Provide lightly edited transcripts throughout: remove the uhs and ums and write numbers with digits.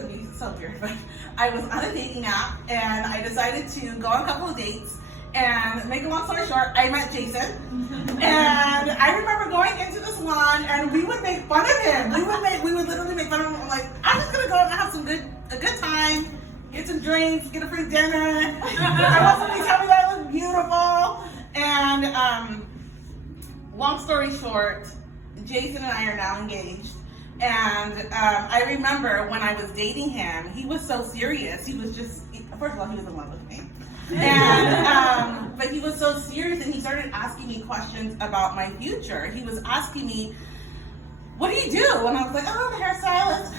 gonna be so weird, but I was on a dating app and I decided to go on a couple of dates. And make a long story short, I met Jason, and I remember going into the salon, and we would make fun of him. We would literally make fun of him. I'm like, I'm just gonna go and have a good time, get some drinks, get a free dinner. I want somebody to tell me that I look beautiful. And long story short, Jason and I are now engaged. And I remember when I was dating him, he was so serious. He was just, first of all, he was in love with me. And but he was so serious, and he started asking me questions about my future. He was asking me, "What do you do?" And I was like, "Oh, I'm a hairstylist."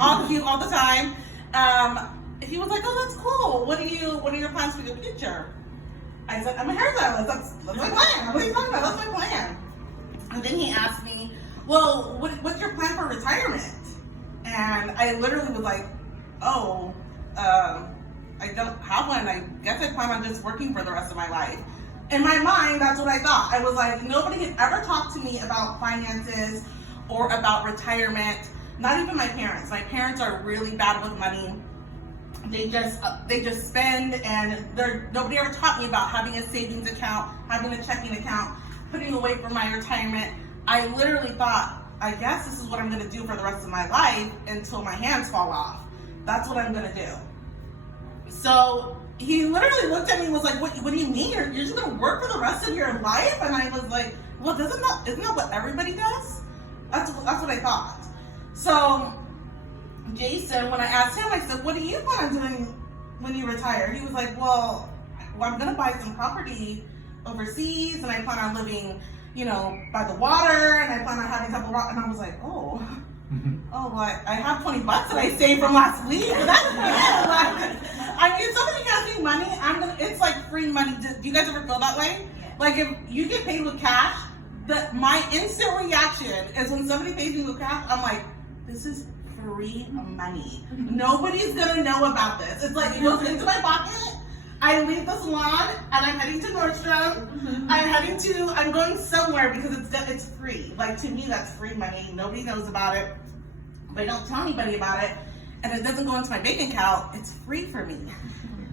All cute all the time. He was like, "Oh, that's cool. What are your plans for your future?" I said, "I'm a hairstylist. That's my plan. What are you talking about? That's my plan." And then he asked me, "Well, what's your plan for retirement?" And I literally was like, "Oh, I don't have one. I guess I plan on just working for the rest of my life." In my mind, that's what I thought. I was like, nobody had ever talked to me about finances or about retirement. Not even my parents. My parents are really bad with money. They just spend, and nobody ever taught me about having a savings account, having a checking account, putting away for my retirement. I literally thought, I guess this is what I'm going to do for the rest of my life until my hands fall off. That's what I'm going to do. So he literally looked at me and was like, what do you mean? You're just going to work for the rest of your life? And I was like, well, isn't that what everybody does? That's what I thought. So Jason, when I asked him, I said, what do you plan on doing when you retire? He was like, well, I'm going to buy some property overseas, and I plan on living, by the water, and I plan on having a couple of, and I was like, oh, well, I have $20 that I saved from last week. That's good. I mean, if somebody has me money, it's like free money. Do you guys ever feel that way? Yeah. Like if you get paid with cash, my instant reaction is when somebody pays me with cash, I'm like, this is free money. Nobody's gonna know about this. It's like it goes into my pocket. I leave the salon and I'm heading to Nordstrom. I'm going somewhere because it's free. Like to me, that's free money. Nobody knows about it. If I don't tell anybody about it and it doesn't go into my bank account, it's free for me.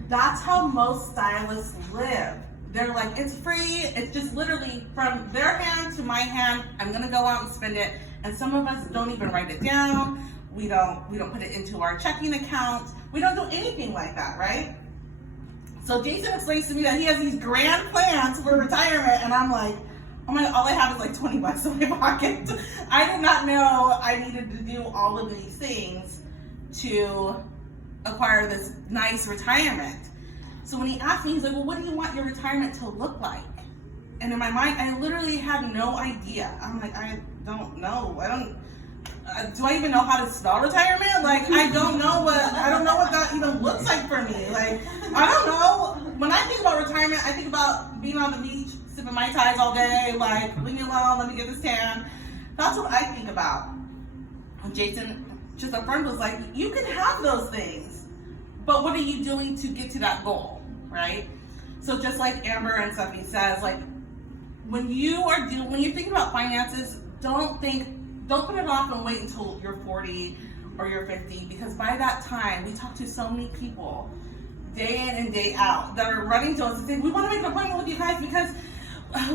That's how most stylists live. They're like, it's free. It's just literally from their hand to my hand. I'm gonna go out and spend it. And some of us don't even write it down. We don't put it into our checking account. We don't do anything like that, right? So Jason explains to me that he has these grand plans for retirement, and I'm like, oh my God, all I have is like $20 in my pocket. I did not know I needed to do all of these things to acquire this nice retirement. So when he asked me, he's like, well, what do you want your retirement to look like? And in my mind, I literally had no idea. I'm like, I don't know. Do I even know how to spell retirement? Like, I don't know what that even looks like for me. Like, I don't know. When I think about retirement, I think about being on the beach, sipping Mai Tais all day, like, leave me alone, let me get this tan. That's what I think about. And Jason, just a friend, was like, you can have those things, but what are you doing to get to that goal, right? So just like Amber and Stephanie says, like, when you're thinking about finances, don't put it off and wait until you're 40 or you're 50, because by that time, we talk to so many people day in and day out that are running to us and saying, we want to make an appointment with you guys because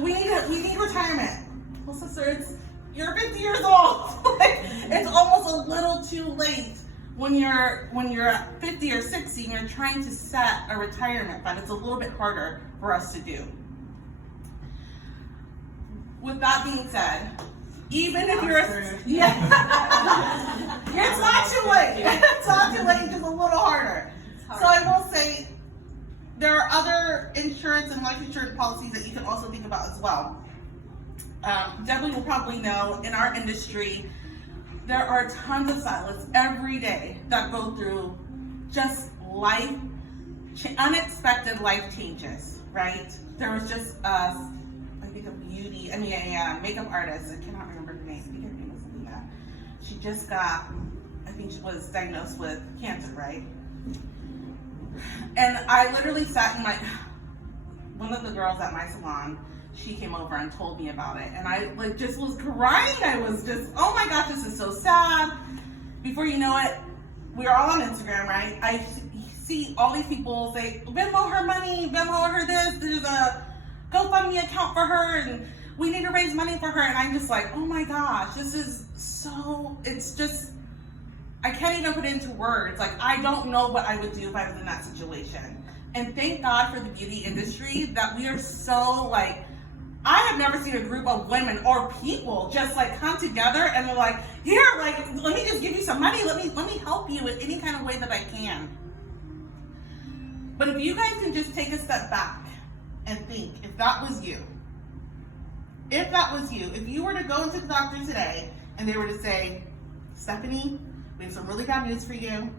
we need retirement. Well, sister, you're 50 years old. Like, it's almost a little too late when you're 50 or 60 and you're trying to set a retirement fund. It's a little bit harder for us to do. With that being said, even if you're, it's not too late. It's not too late, just a little harder. So I will say, there are other insurance and life insurance policies that you can also think about as well. Definitely will probably know, in our industry, there are tons of stylists every day that go through just unexpected life changes, right? There was just a makeup artist, I cannot remember her name, I think her name was Lena. She just got, I think she was diagnosed with cancer, right? And I literally sat in one of the girls at my salon, she came over and told me about it, and I just was crying. I was just, oh my gosh, this is so sad. Before you know it, we're all on Instagram, right? I see all these people say, Venmo her money, Venmo her this, there's a GoFundMe account for her, and we need to raise money for her. And I'm just like, oh my gosh, this is so, it's just, I can't even put it into words. Like, I don't know what I would do if I was in that situation. And thank God for the beauty industry that we are so like, I have never seen a group of women or people just like come together and they're like, here, like, let me just give you some money. Let me help you in any kind of way that I can. But if you guys can just take a step back and think, if that was you, if you were to go into the doctor today and they were to say, Stephanie, we have some really bad news for you.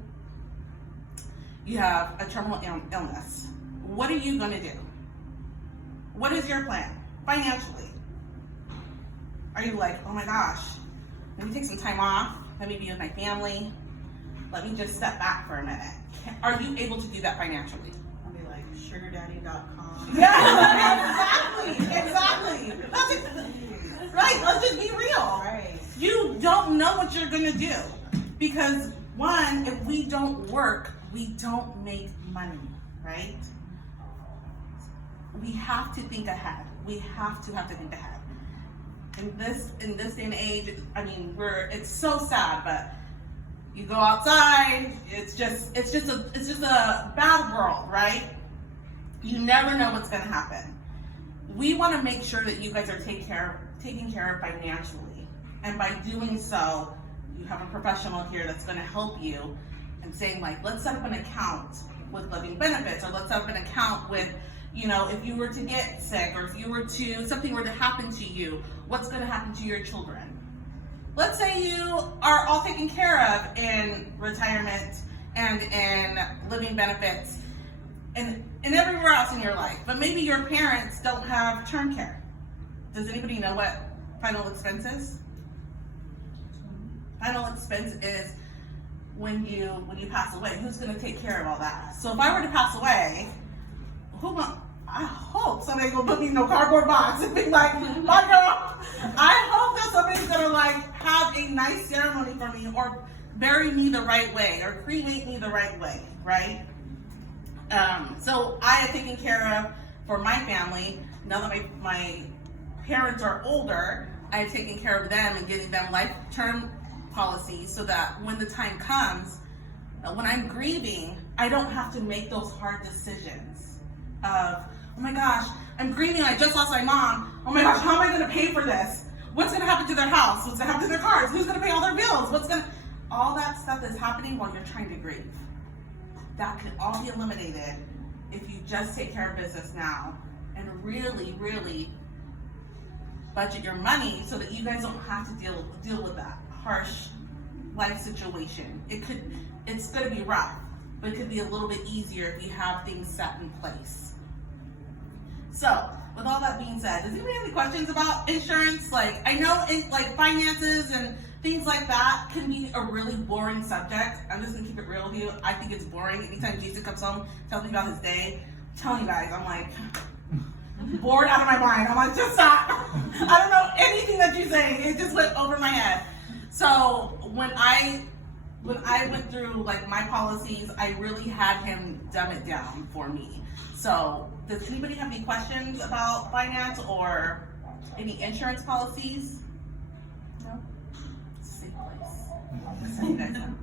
You have a terminal illness. What are you going to do? What is your plan financially? Are you like, oh my gosh, let me take some time off. Let me be with my family. Let me just step back for a minute. Are you able to do that financially? I'll be like, sugardaddy.com. Yeah, exactly. That's it. Right, let's just be real. Right. You don't know what you're going to do. Because one, if we don't work, we don't make money, right? We have to think ahead. We have to think ahead. In this day and age, I mean, it's so sad, but you go outside, it's just a bad world, right? You never know what's gonna happen. We want to make sure that you guys are taken care of financially, and by doing so, you have a professional here that's going to help you and saying like, let's set up an account with living benefits, or let's set up an account with, if you were to get sick, or if something were to happen to you, what's going to happen to your children? Let's say you are all taken care of in retirement and in living benefits and everywhere else in your life, but maybe your parents don't have term care. Does anybody know what final expense is? Final expense is when you pass away. Who's going to take care of all that? So if I were to pass away, I hope somebody's going to put me in a cardboard box and be like, my girl. I hope that somebody's going to like have a nice ceremony for me, or bury me the right way, or cremate me the right way, right? So I have taken care of for my family. Now that my parents are older, I have taken care of them and getting them life-term policies so that when the time comes, when I'm grieving, I don't have to make those hard decisions of, oh my gosh, I'm grieving, I just lost my mom. Oh my gosh, how am I going to pay for this? What's going to happen to their house? What's going to happen to their cars? Who's going to pay all their bills? All that stuff is happening while you're trying to grieve. That can all be eliminated if you just take care of business now and really, really budget your money so that you guys don't have to deal with that harsh life situation. It's going to be rough, but it could be a little bit easier if you have things set in place. So, with all that being said, does anybody have any questions about insurance? Like, I know finances and things like that can be a really boring subject. I'm just gonna keep it real with you. I think it's boring. Anytime Jason comes home, tells me about his day, I'm telling you guys, I'm like bored out of my mind. I'm like, just stop. I don't know anything that you say. It just went over my head. So when I went through like my policies, I really had him dumb it down for me. So does anybody have any questions about finance or any insurance policies? No? It's a safe place. That's how you guys know.